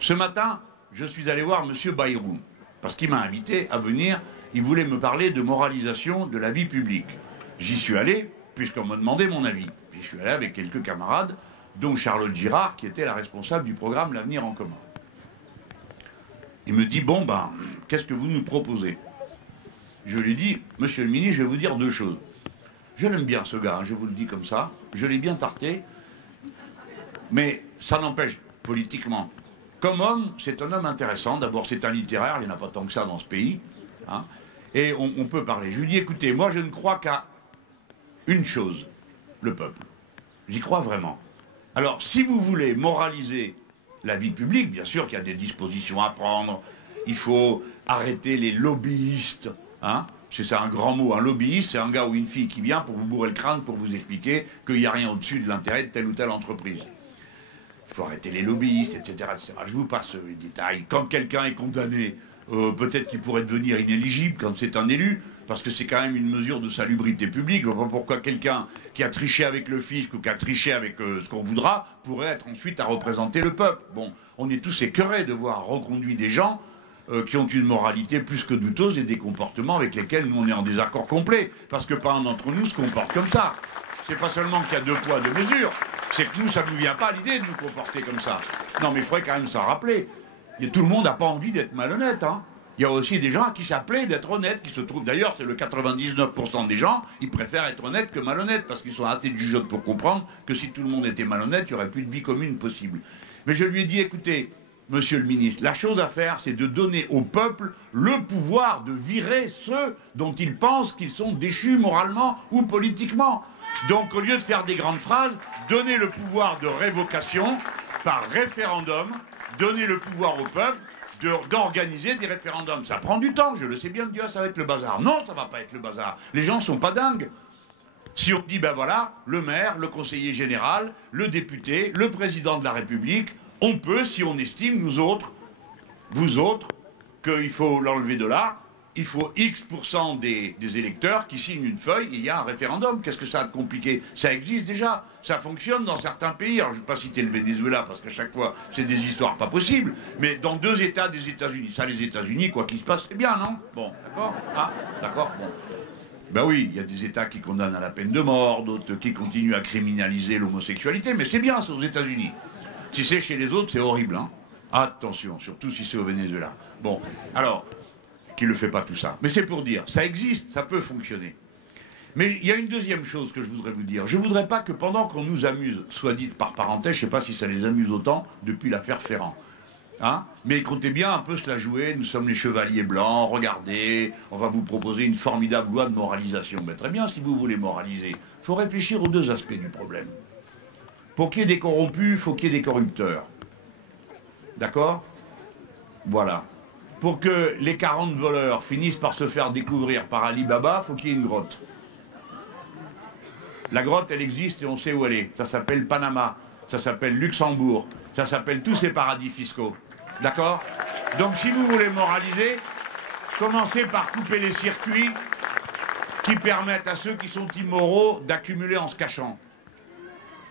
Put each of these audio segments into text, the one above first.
Ce matin, je suis allé voir M. Bayrou, parce qu'il m'a invité à venir, il voulait me parler de moralisation de la vie publique. J'y suis allé, puisqu'on me demandait mon avis. J'y suis allé avec quelques camarades, dont Charlotte Girard, qui était la responsable du programme L'Avenir en commun. Il me dit, bon, ben, qu'est-ce que vous nous proposez? Je lui dis, monsieur le ministre, je vais vous dire deux choses. Je l'aime bien, ce gars, hein, je vous le dis comme ça. Je l'ai bien tarté. Mais ça n'empêche, politiquement, comme homme, c'est un homme intéressant. D'abord, c'est un littéraire, il n'y en a pas tant que ça dans ce pays. Hein, et on peut parler. Je lui dis, écoutez, moi, je ne crois qu'à une chose, le peuple. J'y crois vraiment. Alors, si vous voulez moraliser la vie publique, bien sûr qu'il y a des dispositions à prendre. Il faut arrêter les lobbyistes. Hein, c'est ça un grand mot. Un lobbyiste, c'est un gars ou une fille qui vient pour vous bourrer le crâne, pour vous expliquer qu'il n'y a rien au-dessus de l'intérêt de telle ou telle entreprise. Il faut arrêter les lobbyistes, etc., etc. Je vous passe les détails. Quand quelqu'un est condamné, peut-être qu'il pourrait devenir inéligible quand c'est un élu, parce que c'est quand même une mesure de salubrité publique. Je ne vois pas pourquoi quelqu'un qui a triché avec le fisc ou qui a triché avec ce qu'on voudra pourrait être ensuite à représenter le peuple. Bon, on est tous écœurés de voir reconduit des gens qui ont une moralité plus que douteuse et des comportements avec lesquels nous on est en désaccord complet. Parce que pas un d'entre nous se comporte comme ça. C'est pas seulement qu'il y a deux poids, deux mesures, c'est que nous, ça ne nous vient pas à l'idée de nous comporter comme ça. Non, mais il faudrait quand même s'en rappeler. Et tout le monde n'a pas envie d'être malhonnête, hein. Il y a aussi des gens à qui ça plaît d'être honnête, qui se trouvent, d'ailleurs, c'est le 99% des gens, ils préfèrent être honnêtes que malhonnêtes, parce qu'ils sont assez du jeu pour comprendre que si tout le monde était malhonnête, il n'y aurait plus de vie commune possible. Mais je lui ai dit, écoutez, monsieur le ministre, la chose à faire, c'est de donner au peuple le pouvoir de virer ceux dont ils pensent qu'ils sont déchus moralement ou politiquement. Donc, au lieu de faire des grandes phrases, donner le pouvoir de révocation par référendum, donner le pouvoir au peuple d'organiser des référendums. Ça prend du temps, je le sais bien, de dire ça va être le bazar. Non, ça va pas être le bazar. Les gens sont pas dingues. Si on dit, ben voilà, le maire, le conseiller général, le député, le président de la République, on peut, si on estime, nous autres, vous autres, qu'il faut l'enlever de là, il faut X% des électeurs qui signent une feuille et il y a un référendum. Qu'est-ce que ça a de compliqué? Ça existe déjà. Ça fonctionne dans certains pays. Alors, je ne vais pas citer le Venezuela parce qu'à chaque fois, c'est des histoires pas possibles. Mais dans deux États des États-Unis. Ça, les États-Unis, quoi qu'il se passe, c'est bien, non? Bon, d'accord? Ah, d'accord, bon. Ben oui, il y a des États qui condamnent à la peine de mort, d'autres qui continuent à criminaliser l'homosexualité. Mais c'est bien, c'est aux États-Unis. Si c'est chez les autres, c'est horrible, hein? Attention, surtout si c'est au Venezuela. Bon, alors, qui ne le fait pas tout ça. Mais c'est pour dire, ça existe, ça peut fonctionner. Mais il y a une deuxième chose que je voudrais vous dire. Je ne voudrais pas que pendant qu'on nous amuse, soit dit par parenthèse, je ne sais pas si ça les amuse autant depuis l'affaire Ferrand. Hein, mais comptez bien un peu se la jouer, nous sommes les chevaliers blancs, regardez, on va vous proposer une formidable loi de moralisation. Mais très bien, si vous voulez moraliser, il faut réfléchir aux deux aspects du problème. Pour qu'il y ait des corrompus, il faut qu'il y ait des corrupteurs. D'accord? Voilà. Pour que les 40 voleurs finissent par se faire découvrir par Ali Baba, il faut qu'il y ait une grotte. La grotte, elle existe et on sait où elle est. Ça s'appelle Panama, ça s'appelle Luxembourg, ça s'appelle tous ces paradis fiscaux. D'accord? Donc si vous voulez moraliser, commencez par couper les circuits qui permettent à ceux qui sont immoraux d'accumuler en se cachant.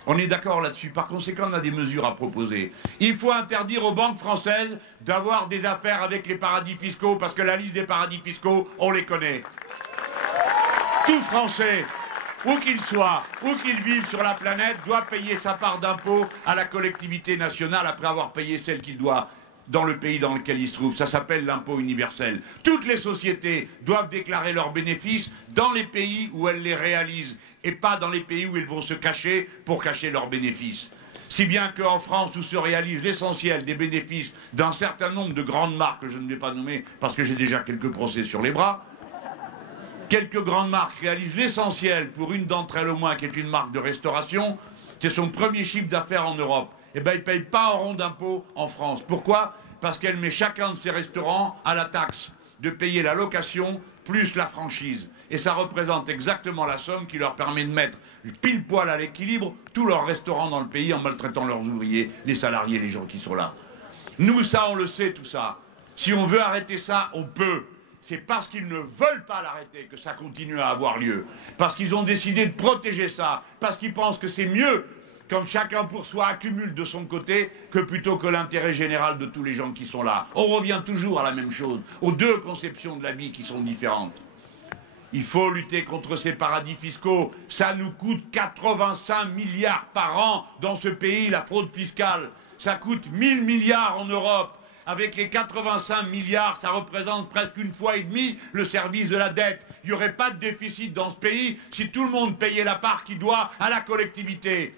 On est d'accord là-dessus. Par conséquent, on a des mesures à proposer. Il faut interdire aux banques françaises d'avoir des affaires avec les paradis fiscaux, parce que la liste des paradis fiscaux, on les connaît. Tout Français, où qu'il soit, où qu'il vive sur la planète, doit payer sa part d'impôt à la collectivité nationale après avoir payé celle qu'il doit dans le pays dans lequel il se trouve. Ça s'appelle l'impôt universel. Toutes les sociétés doivent déclarer leurs bénéfices dans les pays où elles les réalisent et pas dans les pays où elles vont se cacher pour cacher leurs bénéfices. Si bien qu'en France, où se réalise l'essentiel des bénéfices d'un certain nombre de grandes marques, que je ne vais pas nommer parce que j'ai déjà quelques procès sur les bras, quelques grandes marques réalisent l'essentiel, pour une d'entre elles au moins, qui est une marque de restauration, c'est son premier chiffre d'affaires en Europe. Eh bien, ils ne payent pas un rond d'impôt en France. Pourquoi? Parce qu'elle met chacun de ses restaurants à la taxe de payer la location plus la franchise. Et ça représente exactement la somme qui leur permet de mettre pile poil à l'équilibre tous leurs restaurants dans le pays en maltraitant leurs ouvriers, les salariés, les gens qui sont là. Nous, ça, on le sait, tout ça. Si on veut arrêter ça, on peut. C'est parce qu'ils ne veulent pas l'arrêter que ça continue à avoir lieu. Parce qu'ils ont décidé de protéger ça. Parce qu'ils pensent que c'est mieux quand chacun pour soi accumule de son côté, que plutôt que l'intérêt général de tous les gens qui sont là. On revient toujours à la même chose, aux deux conceptions de la vie qui sont différentes. Il faut lutter contre ces paradis fiscaux. Ça nous coûte 85 milliards par an dans ce pays, la fraude fiscale. Ça coûte 1000 milliards en Europe. Avec les 85 milliards, ça représente presque 1,5 fois le service de la dette. Il n'y aurait pas de déficit dans ce pays si tout le monde payait la part qu'il doit à la collectivité.